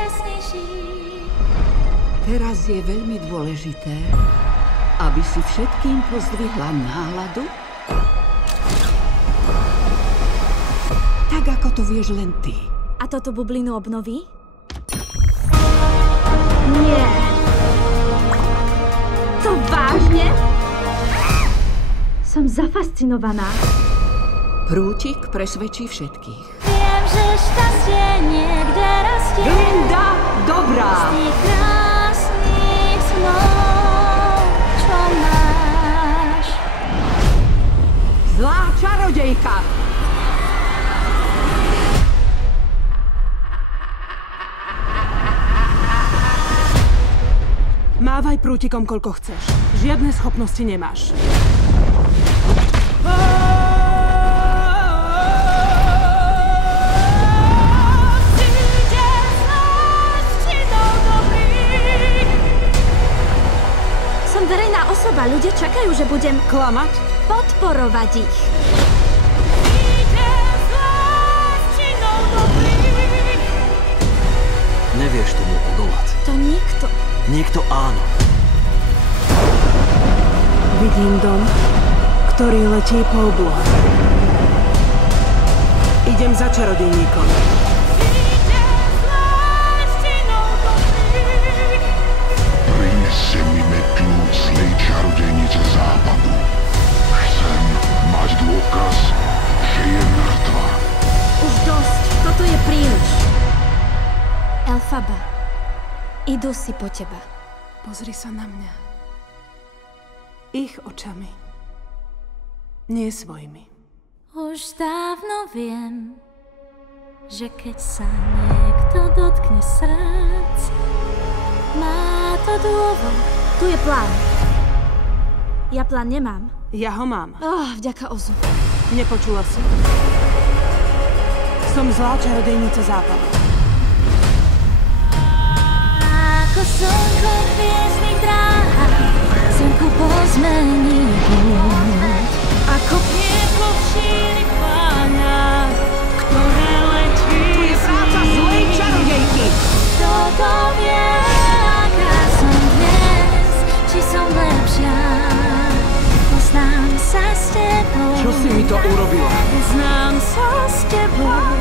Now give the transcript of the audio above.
najšťastnejší. Teraz je veľmi dôležité, aby si všetkým pozdvihla náladu, tak ako to vieš len ty. A toto bublinu obnoví? Nie. To vážne? Som zafascinovaná. Prútik presvedčí všetkých. Viem, že šťastie niekde rastie. Glinda, dobrá! Z tých krásnych snov, čo máš. Zlá čarodejka! Mávaj prútikom, koľko chceš. Žiadne schopnosti nemáš. Som verejná osoba. Ľudia čakajú, že budem Klamať? podporovať ich. Nevieš tomu odolať. To nikto. Niekto áno. Vidím dom, ktorý letí po oblohe. Idem za čarodejníkom. Prinesi mi kľúč zlej čarodejnice západu. Chcem mať dôkaz, že je mŕtva. Už dosť. Toto je príliš. Elfaba, idú si po teba. Pozri sa na mňa. Ich očami. Nie svojimi. Už dávno viem, že keď sa niekto dotkne srdc, má to dôvod. Tu je plán. Ja plán nemám. Ja ho mám. Vďaka Ozu. Nepočula si. Som zlá čarodejnica západu. Ako slnko v hviezdnych dráhach, slnko pozmení púť. Ako pieklo v šírych pláňach, ktoré letí. Tu je práca zlej čarodejky! Kto to vie, aká som dnes, či som lepšia. Poznám sa s tebou. Čo si mi to urobila? Poznám sa s tebou.